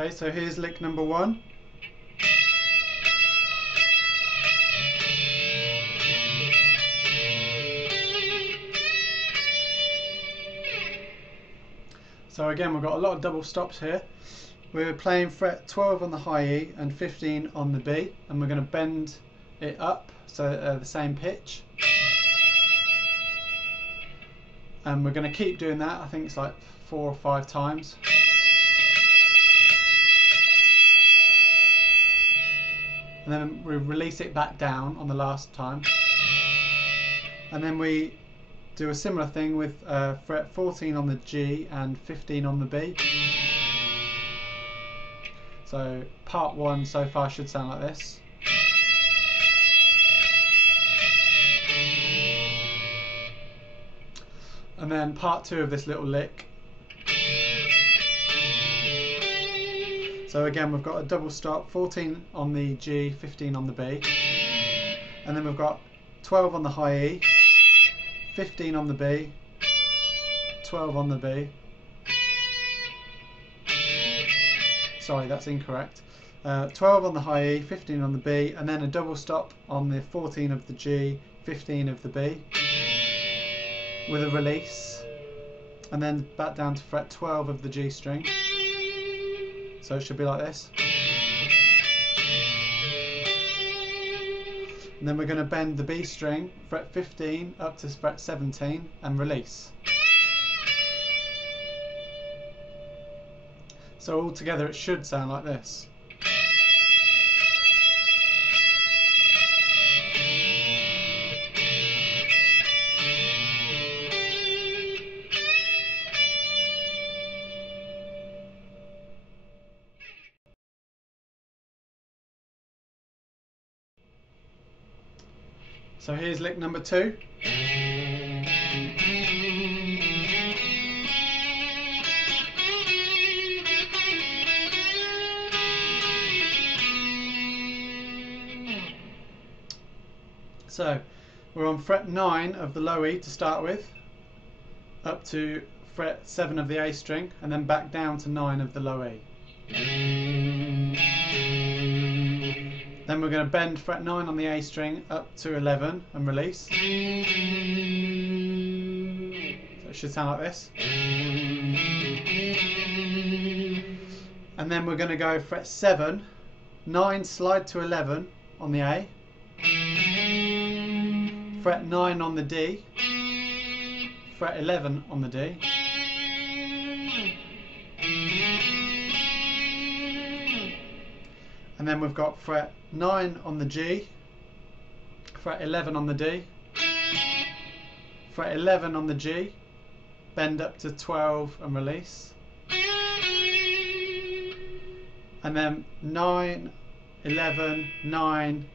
Okay, so here's lick number 1. So again, we've got a lot of double stops here. We're playing fret 12 on the high E and 15 on the B, and we're going to bend it up so the same pitch. And we're going to keep doing that. I think it's like 4 or 5 times. And then we release it back down on the last time. And then we do a similar thing with fret 14 on the G and 15 on the B. So part 1 so far should sound like this. And then part 2 of this little lick. So again, we've got a double stop, 14 on the G, 15 on the B. And then we've got 12 on the high E, 15 on the B, 12 on the B. Sorry, that's incorrect. 12 on the high E, 15 on the B, and then a double stop on the 14 of the G, 15 of the B, with a release, and then back down to fret 12 of the G string. So it should be like this. And then we're going to bend the B string, fret 15 up to fret 17, and release. So all together it should sound like this. So here's lick number 2. So we're on fret 9 of the low E to start with, up to fret 7 of the A string, and then back down to 9 of the low E. Then we're going to bend fret 9 on the A string up to 11 and release. So it should sound like this. And then we're going to go fret 7, 9 slide to 11 on the A, fret 9 on the D, fret 11 on the D, and then we've got fret 9 on the G, fret 11 on the D, fret 11 on the G, bend up to 12 and release, and then 9, 11, 9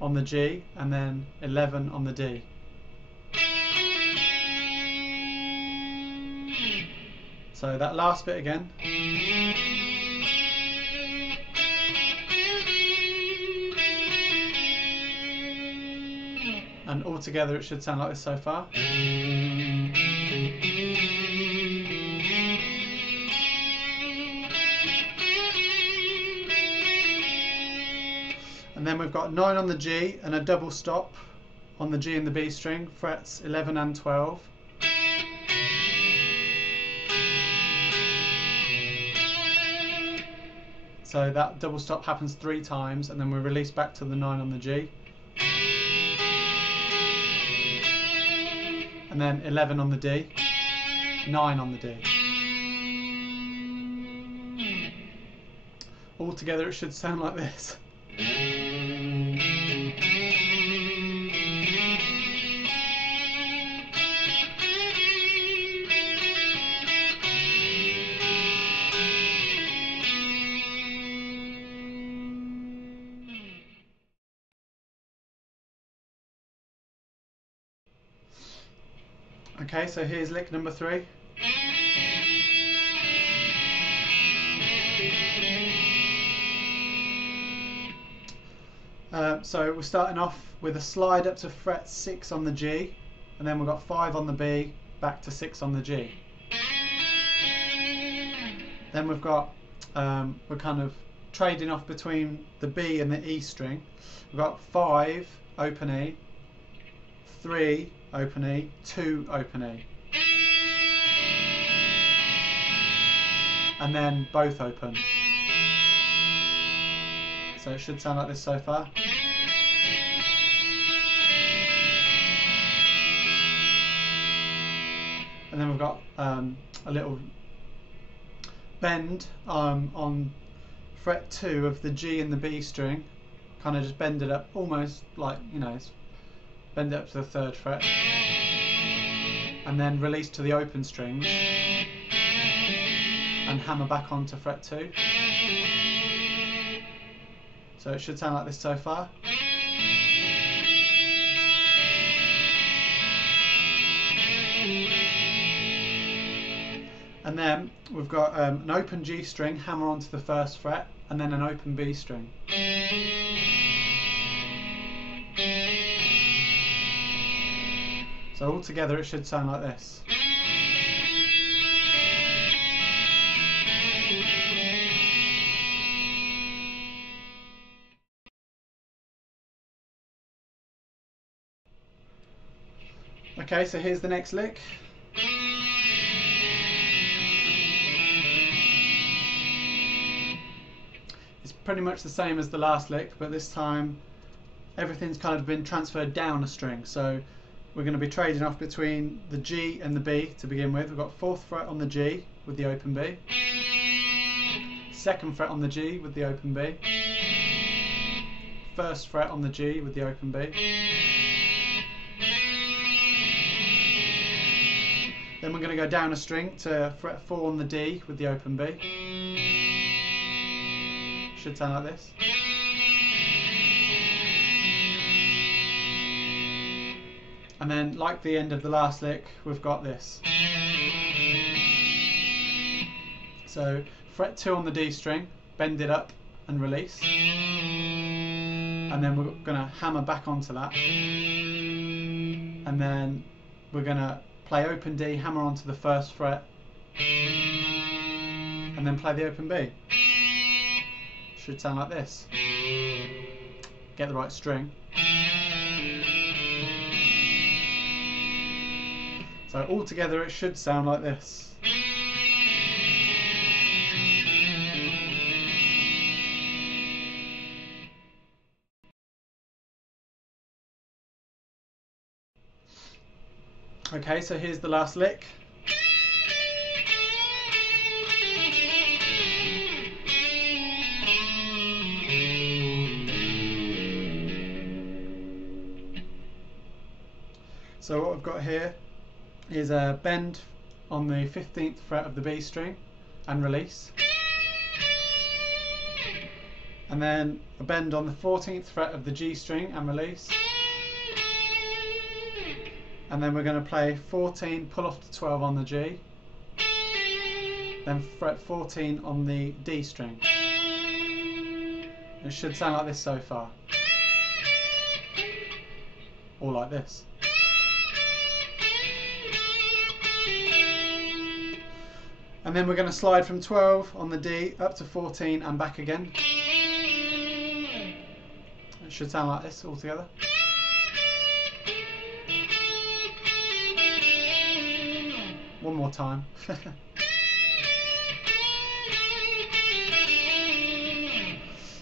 on the G, and then 11 on the D. So that last bit again. And all together it should sound like this so far. And then we've got 9 on the G and a double stop on the G and the B string, frets 11 and 12. So that double stop happens 3 times, and then we release back to the 9 on the G. And then 11 on the D, 9 on the D. All together it should sound like this. Okay, so here's lick number 3. So we're starting off with a slide up to fret 6 on the G, and then we've got 5 on the B, back to 6 on the G. Then we've got we're kind of trading off between the B and the E string. We've got 5 open E, 3 open E, 2 open E, and then both open. So it should sound like this so far. And then we've got a little bend on fret 2 of the G and the B string, kind of just bend it up, almost like, you know, bend it up to the 3rd fret, and then release to the open strings and hammer back onto fret 2. So it should sound like this so far. And then we've got an open G string, hammer onto the 1st fret, and then an open B string. So all together it should sound like this. Okay, so here's the next lick. It's pretty much the same as the last lick, but this time everything's kind of been transferred down a string. So we're going to be trading off between the G and the B to begin with. We've got 4th fret on the G with the open B, 2nd fret on the G with the open B, 1st fret on the G with the open B, then we're going to go down a string to fret 4 on the D with the open B. Should sound like this. And then, like the end of the last lick, we've got this. So fret 2 on the D string, bend it up and release, and then we're going to hammer back onto that, and then we're going to play open D, hammer onto the 1st fret, and then play the open B. Should sound like this. Get the right string. So all together it should sound like this. Okay, so here's the last lick. So what I've got here is a bend on the 15th fret of the B string and release, and then a bend on the 14th fret of the G string and release, and then we're going to play 14, pull off to 12 on the G, then fret 14 on the D string. It should sound like this so far, or like this. And then we're going to slide from 12 on the D up to 14 and back again. It should sound like this all together. One more time.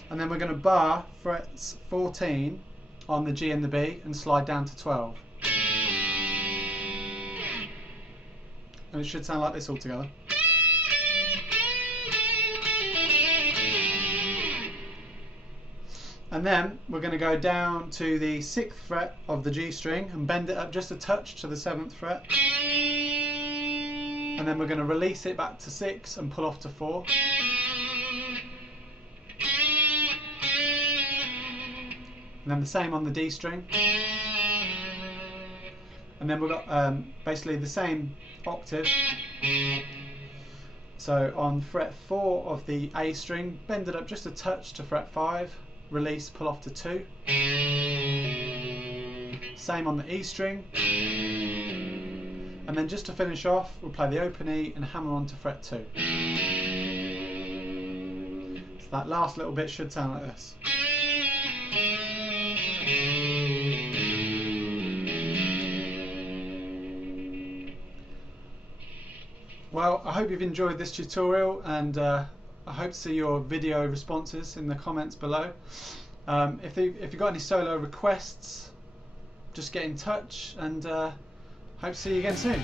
And then we're going to bar frets 14 on the G and the B and slide down to 12. And it should sound like this all together. And then we're going to go down to the 6th fret of the G string and bend it up just a touch to the 7th fret. And then we're going to release it back to 6 and pull off to 4. And then the same on the D string. And then we've got basically the same octave. So on fret 4 of the A string, bend it up just a touch to fret 5. Release, pull off to 2. Same on the E string. And then just to finish off, we'll play the open E and hammer on to fret 2. That last little bit should sound like this. Well, I hope you've enjoyed this tutorial, and I hope to see your video responses in the comments below. If you've got any solo requests, just get in touch, and hope to see you again soon.